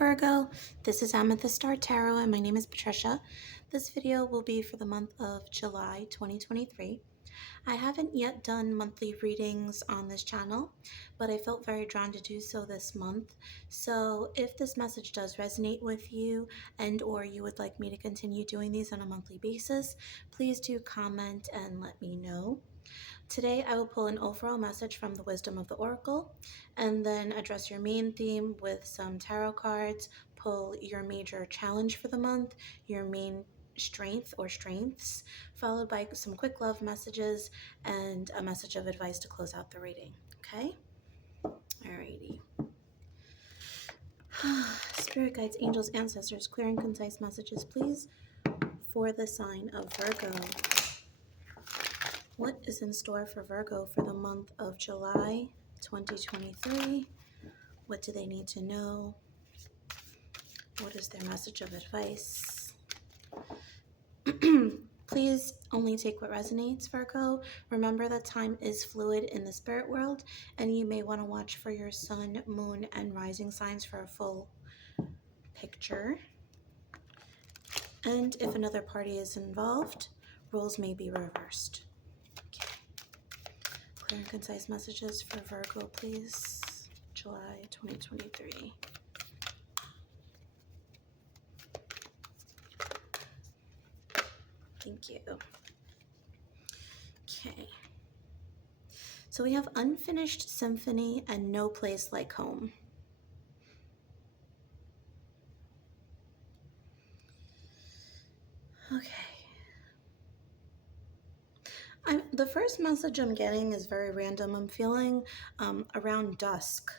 Virgo, this is Amethyst Star Tarot and my name is Patricia. This video will be for the month of July 2023. I haven't yet done monthly readings on this channel, but I felt very drawn to do so this month. So if this message does resonate with you and or you would like me to continue doing these on a monthly basis, please do comment and let me know. Today, I will pull an overall message from the Wisdom of the Oracle and then address your main theme with some tarot cards, pull your major challenge for the month, your main strength or strengths, followed by some quick love messages and a message of advice to close out the reading. Okay? Alrighty. Spirit guides, angels, ancestors, clear and concise messages, please, for the sign of Virgo. What is in store for Virgo for the month of July 2023? What do they need to know? What is their message of advice? Please only take what resonates, Virgo. Remember that time is fluid in the spirit world, and you may want to watch for your sun, moon, and rising signs for a full picture. And if another party is involved, roles may be reversed. Clear and concise messages for Virgo, please. July 2023. Thank you. Okay. So we have Unfinished Symphony and No Place Like Home. Okay. The first message I'm getting is very random. I'm feeling around dusk,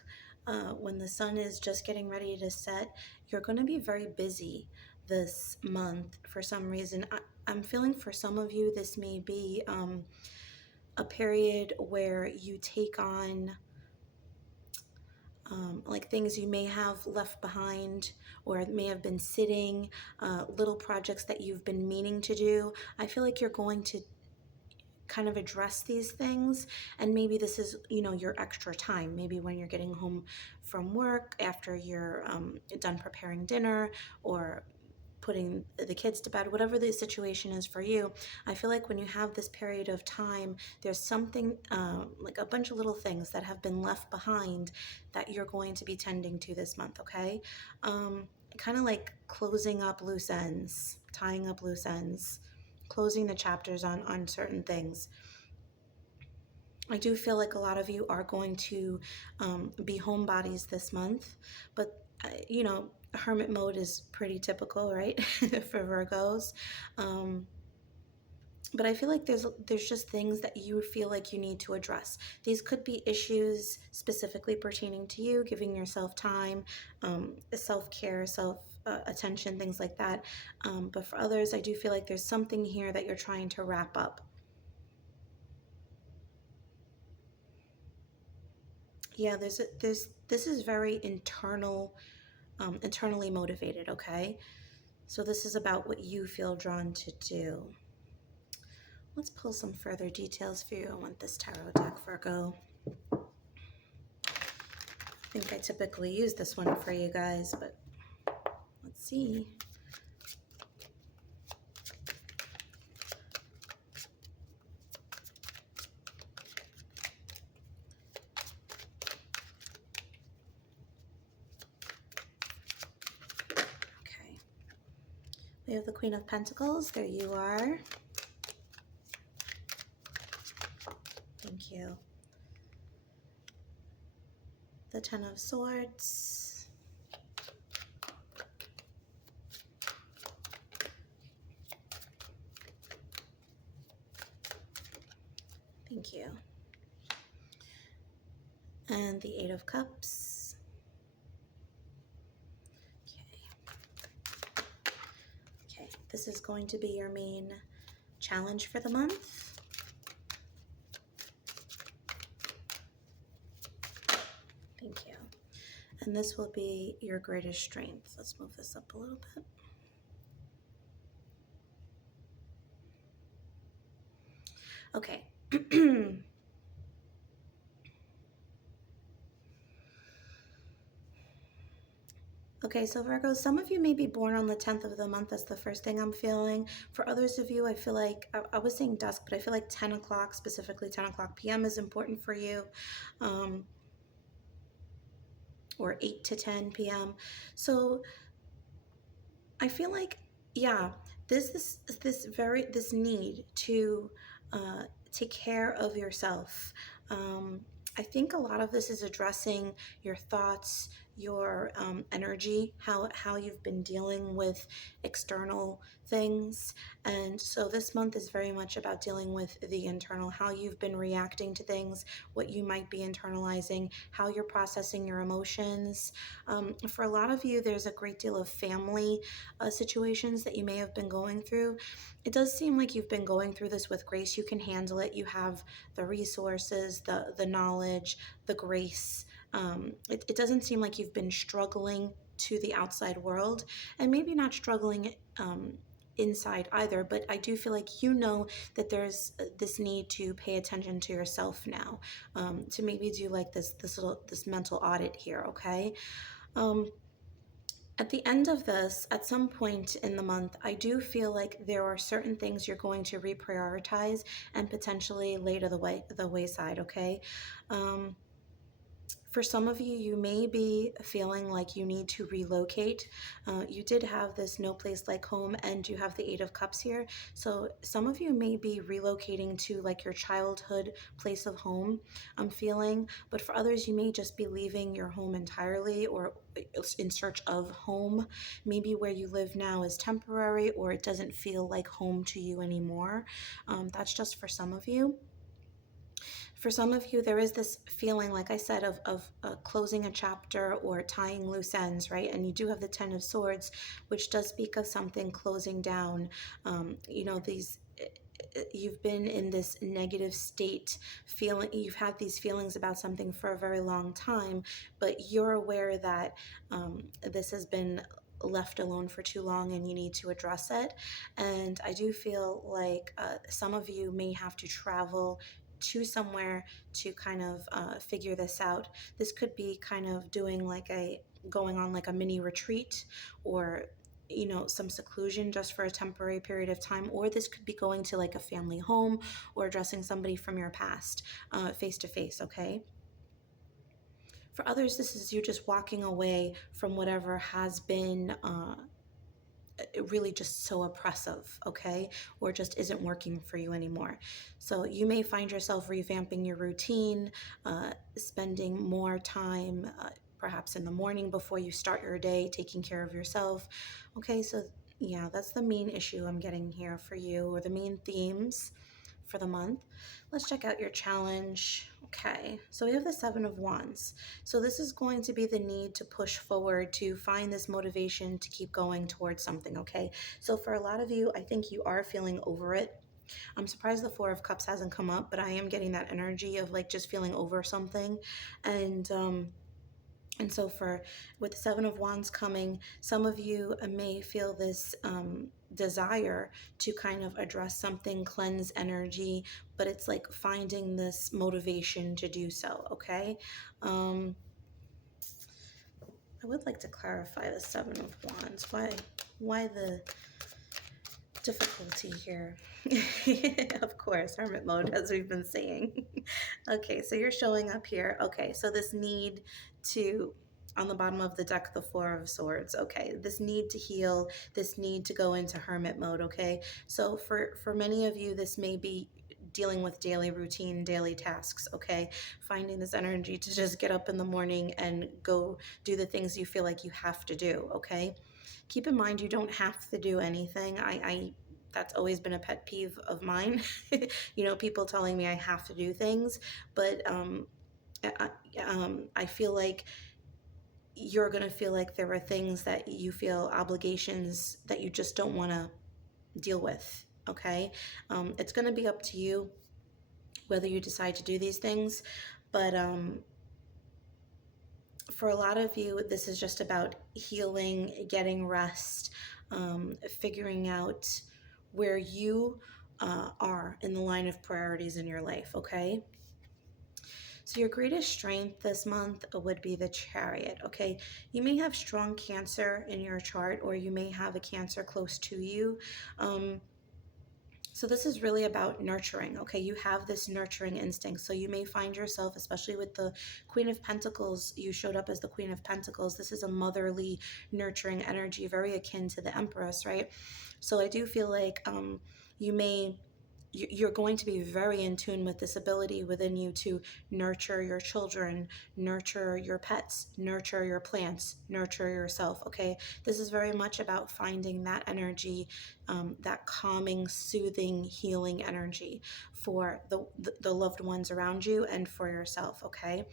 when the sun is just getting ready to set, you're going to be very busy this month for some reason. I'm feeling for some of you this may be a period where you take on like things you may have left behind or may have been sitting, little projects that you've been meaning to do. I feel like you're going to kind of address these things, and maybe this is, you know, your extra time, maybe when you're getting home from work after you're done preparing dinner or putting the kids to bed, whatever the situation is for you. I feel like when you have this period of time, there's something like a bunch of little things that have been left behind that you're going to be tending to this month. Okay, kind of like closing up loose ends, tying up loose ends, closing the chapters on certain things. I do feel like a lot of you are going to be homebodies this month, but you know, hermit mode is pretty typical, right, for Virgos. But I feel like there's just things that you feel like you need to address. These could be issues specifically pertaining to you, giving yourself time, self-care, attention, things like that. But for others, I do feel like there's something here that you're trying to wrap up. Yeah, this is very internally motivated. Okay, so this is about what you feel drawn to do. Let's pull some further details for you. I want this tarot deck, Virgo. I think I typically use this one for you guys, but let's see. Okay. We have the Queen of Pentacles. There you are. Thank you. The Ten of Swords. Thank you. And the Eight of Cups. Okay, this is going to be your main challenge for the month. Thank you. And this will be your greatest strength. Let's move this up a little bit. Okay. Okay, so Virgo, some of you may be born on the 10th of the month. That's the first thing I'm feeling. For others of you, I feel like, I was saying dusk, but I feel like 10 o'clock, specifically 10 o'clock p.m. is important for you, um, or 8 to 10 p.m. So I feel like, yeah, there's this need to uh, take care of yourself. Um, I think a lot of this is addressing your thoughts, your energy, how you've been dealing with external things. And so this month is very much about dealing with the internal, how you've been reacting to things, what you might be internalizing, how you're processing your emotions. For a lot of you, there's a great deal of family situations that you may have been going through. It does seem like you've been going through this with grace. You can handle it. You have the resources, the knowledge, the grace. It doesn't seem like you've been struggling to the outside world, and maybe not struggling inside either, but I do feel like you know that there's this need to pay attention to yourself now, to maybe do like this mental audit here. Okay. um, at the end of this, at some point in the month, I do feel like there are certain things you're going to reprioritize and potentially lay to the wayside. Okay. um, for some of you, you may be feeling like you need to relocate. You did have this no place like home, and you have the Eight of Cups here. So some of you may be relocating to like your childhood place of home, I'm feeling. But for others, you may just be leaving your home entirely, or in search of home. Maybe where you live now is temporary, or it doesn't feel like home to you anymore. That's just for some of you. For some of you, there is this feeling, like I said, of closing a chapter or tying loose ends, right? And you do have the Ten of Swords, which does speak of something closing down. These you've been in this negative state, feeling you've had these feelings about something for a very long time, but you're aware that this has been left alone for too long and you need to address it. And I do feel like some of you may have to travel to somewhere to kind of figure this out. This could be kind of doing like going on like a mini retreat, or some seclusion just for a temporary period of time, or this could be going to like a family home or addressing somebody from your past face to face. Okay. For others, this is you just walking away from whatever has been really just so oppressive, okay, or just isn't working for you anymore. So you may find yourself revamping your routine, spending more time, perhaps in the morning before you start your day, taking care of yourself. Okay, so yeah, that's the main issue I'm getting here for you, or the main themes for the month. Let's check out your challenge. Okay, so we have the Seven of Wands. So this is going to be the need to push forward, to find this motivation to keep going towards something. Okay, so for a lot of you, I think you are feeling over it. I'm surprised the Four of Cups hasn't come up, but I am getting that energy of like just feeling over something. And so for with the Seven of Wands coming, some of you may feel this desire to kind of address something, cleanse energy, but it's like finding this motivation to do so. Okay. um, I would like to clarify the Seven of Wands. Why the difficulty here? Of course, hermit mode, as we've been saying. Okay, so you're showing up here. Okay, so this need to, on the bottom of the deck, the Four of Swords. Okay, this need to heal, this need to go into hermit mode. Okay, so for many of you, this may be dealing with daily routine, daily tasks. Okay, finding this energy to just get up in the morning and go do the things you feel like you have to do. Okay, keep in mind you don't have to do anything. I that's always been a pet peeve of mine. People telling me I have to do things, but I, I feel like you're going to feel like there are things that you feel obligations that you just don't want to deal with. Okay. It's going to be up to you whether you decide to do these things, but for a lot of you, this is just about healing, getting rest, figuring out where you are in the line of priorities in your life. Okay. So your greatest strength this month would be the Chariot, okay? You may have strong Cancer in your chart, or you may have a Cancer close to you. So this is really about nurturing, okay? You have this nurturing instinct. So you may find yourself, especially with the Queen of Pentacles, you showed up as the Queen of Pentacles. This is a motherly, nurturing energy, very akin to the Empress, right? So I do feel like you may you're going to be very in tune with this ability within you to nurture your children, nurture your pets, nurture your plants, nurture yourself. Okay, this is very much about finding that energy, that calming, soothing, healing energy for the loved ones around you and for yourself. Okay,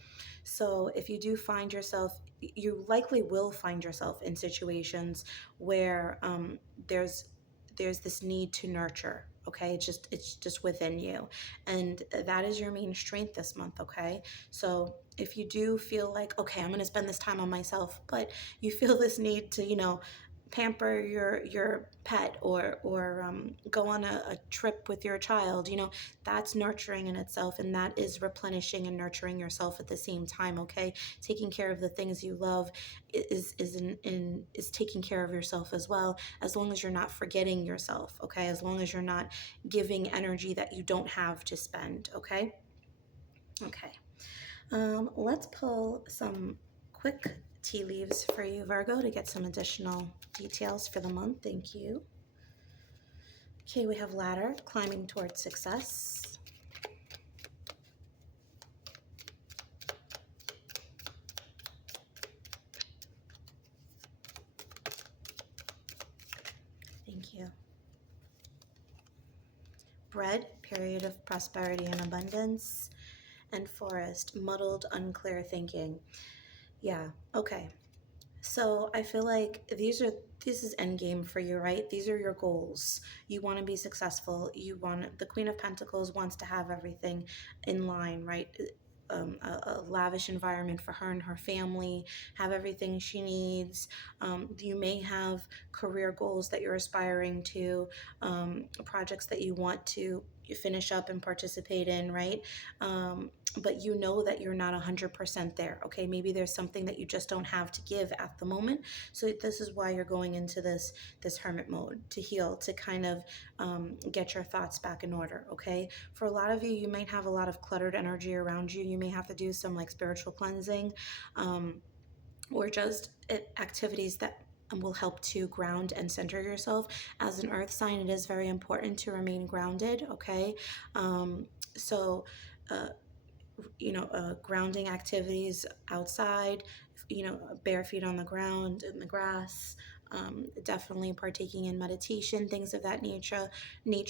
so if you do find yourself, you likely will find yourself in situations where there's this need to nurture. Okay, it's just within you, and that is your main strength this month. Okay, so if you do feel like, okay, I'm going to spend this time on myself, but you feel this need to, pamper your pet, or go on a trip with your child, that's nurturing in itself, and that is replenishing and nurturing yourself at the same time. Okay, taking care of the things you love is taking care of yourself as well, as long as you're not forgetting yourself. Okay, as long as you're not giving energy that you don't have to spend. Okay. Okay. Let's pull some quick tea leaves for you, Virgo, to get some additional details for the month. Thank you. Okay, we have ladder, climbing towards success. Thank you. Bread, period of prosperity and abundance. And forest, muddled, unclear thinking. Yeah, okay. So I feel like this is end game for you, right? These are your goals. You want to be successful. The Queen of Pentacles wants to have everything in line, right? A lavish environment for her and her family, have everything she needs. You may have career goals that you're aspiring to, projects that you want to finish up and participate in, right? But you know that you're not 100% there. Okay, maybe there's something that you just don't have to give at the moment. So this is why you're going into this hermit mode, to heal, to kind of get your thoughts back in order. Okay, for a lot of you, you might have a lot of cluttered energy around you. You may have to do some like spiritual cleansing, or just activities that will help to ground and center yourself. As an earth sign, it is very important to remain grounded. Okay, so uh, grounding activities outside, bare feet on the ground, in the grass, definitely partaking in meditation, things of that nature, may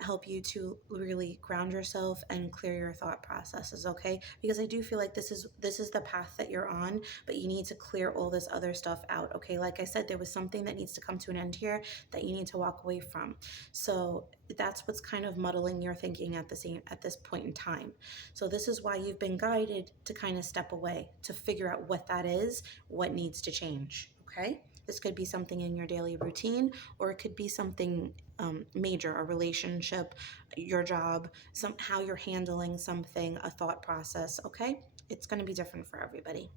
help you to really ground yourself and clear your thought processes. Okay, because I do feel like this is the path that you're on, but you need to clear all this other stuff out. Okay, like I said, there was something that needs to come to an end here that you need to walk away from. So that's what's kind of muddling your thinking at this point in time. So this is why you've been guided to kind of step away, to figure out what that is, what needs to change. Okay, this could be something in your daily routine, or it could be something major, a relationship, your job, how you're handling something, a thought process. Okay, it's going to be different for everybody.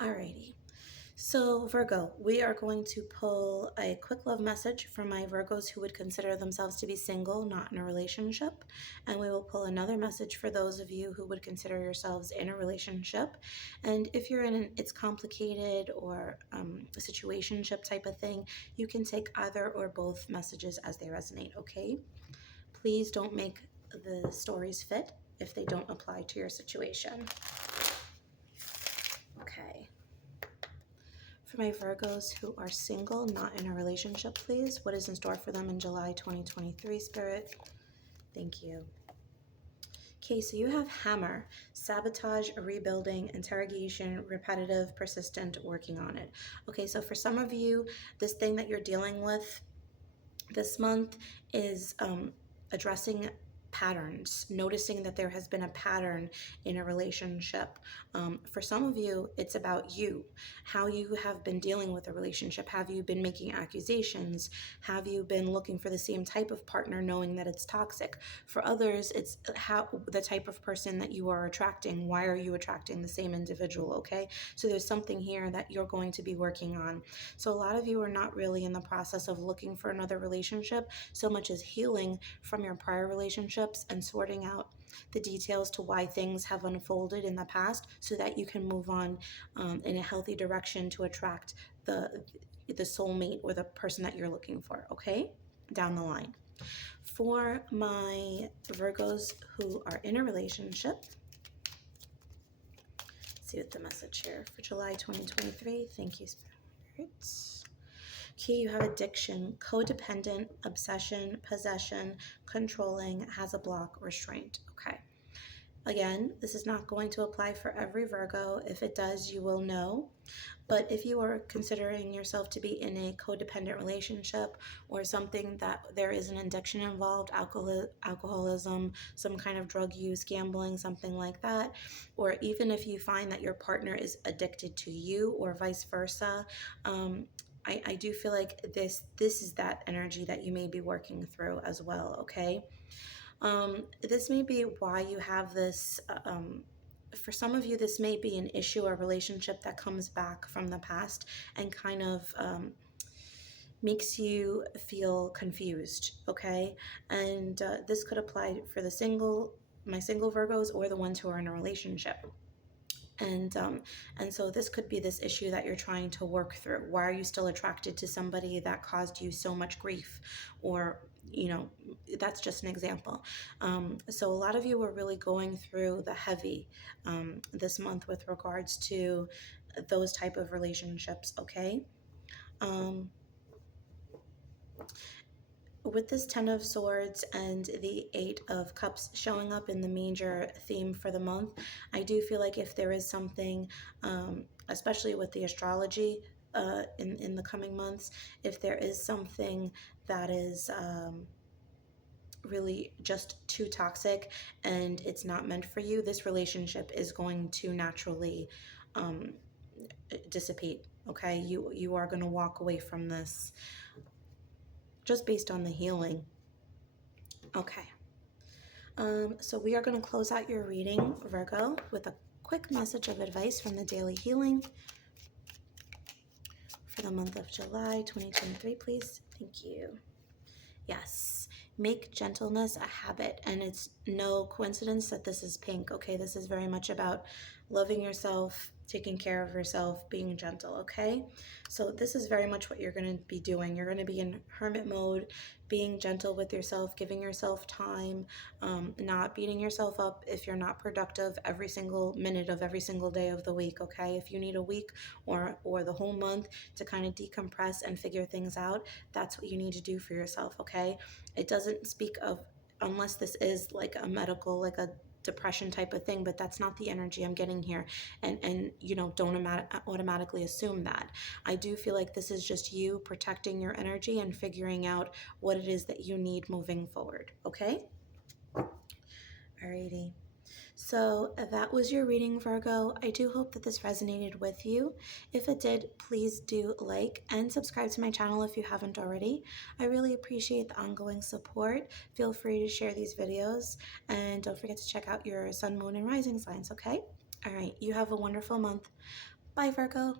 Alrighty. So, Virgo, we are going to pull a quick love message for my Virgos who would consider themselves to be single, not in a relationship. And we will pull another message for those of you who would consider yourselves in a relationship. And if you're in it's complicated, or a situationship type of thing, you can take either or both messages as they resonate, okay? Please don't make the stories fit if they don't apply to your situation. Okay. For my Virgos who are single, not in a relationship, please, what is in store for them in July 2023, Spirit? Thank you. Okay, so you have hammer, sabotage, rebuilding, interrogation, repetitive, persistent, working on it. Okay, so for some of you, this thing that you're dealing with this month is addressing patterns, noticing that there has been a pattern in a relationship. For some of you, it's about you, how you have been dealing with a relationship. Have you been making accusations? Have you been looking for the same type of partner knowing that it's toxic? For others, it's how the type of person that you are attracting. Why are you attracting the same individual? Okay, so there's something here that you're going to be working on. So a lot of you are not really in the process of looking for another relationship so much as healing from your prior relationships and sorting out the details to why things have unfolded in the past so that you can move on in a healthy direction to attract the soulmate or the person that you're looking for, okay, down the line. For my Virgos who are in a relationship, let's see what the message here for July 2023. Thank you, spirits. Okay, you have addiction, codependent, obsession, possession, controlling, has a block, restraint. Okay. Again, this is not going to apply for every Virgo. If it does, you will know. But if you are considering yourself to be in a codependent relationship or something that there is an addiction involved, alcoholism, some kind of drug use, gambling, something like that, or even if you find that your partner is addicted to you or vice versa, I do feel like this is that energy that you may be working through as well, okay? This may be why you have this. For some of you, this may be an issue or relationship that comes back from the past and kind of makes you feel confused, okay? And this could apply for my single Virgos or the ones who are in a relationship. And so this could be this issue that you're trying to work through. Why are you still attracted to somebody that caused you so much grief? Or, that's just an example. So a lot of you are really going through the heavy this month with regards to those type of relationships, okay? With this Ten of Swords and the Eight of Cups showing up in the major theme for the month, I do feel like if there is something, especially with the astrology in the coming months, if there is something that is really just too toxic and it's not meant for you, this relationship is going to naturally dissipate, okay? You are going to walk away from this just based on the healing. Okay. So we are going to close out your reading, Virgo, with a quick message of advice from the Daily Healing for the month of July 2023, please. Thank you. Yes, make gentleness a habit. And it's no coincidence that this is pink, okay? This is very much about loving yourself, taking care of yourself, being gentle, okay? So this is very much what you're going to be doing. You're going to be in hermit mode, being gentle with yourself, giving yourself time, not beating yourself up if you're not productive every single minute of every single day of the week, okay? If you need a week or the whole month to kind of decompress and figure things out, that's what you need to do for yourself, okay? It doesn't speak of, unless this is like a medical, like a depression type of thing, but that's not the energy I'm getting here. And don't automatically assume that. I do feel like this is just you protecting your energy and figuring out what it is that you need moving forward, okay? Alrighty. So that was your reading, Virgo. I do hope that this resonated with you. If it did, please do like and subscribe to my channel if you haven't already. I really appreciate the ongoing support. Feel free to share these videos and don't forget to check out your sun, moon, and rising signs, okay? All right, you have a wonderful month. Bye, Virgo.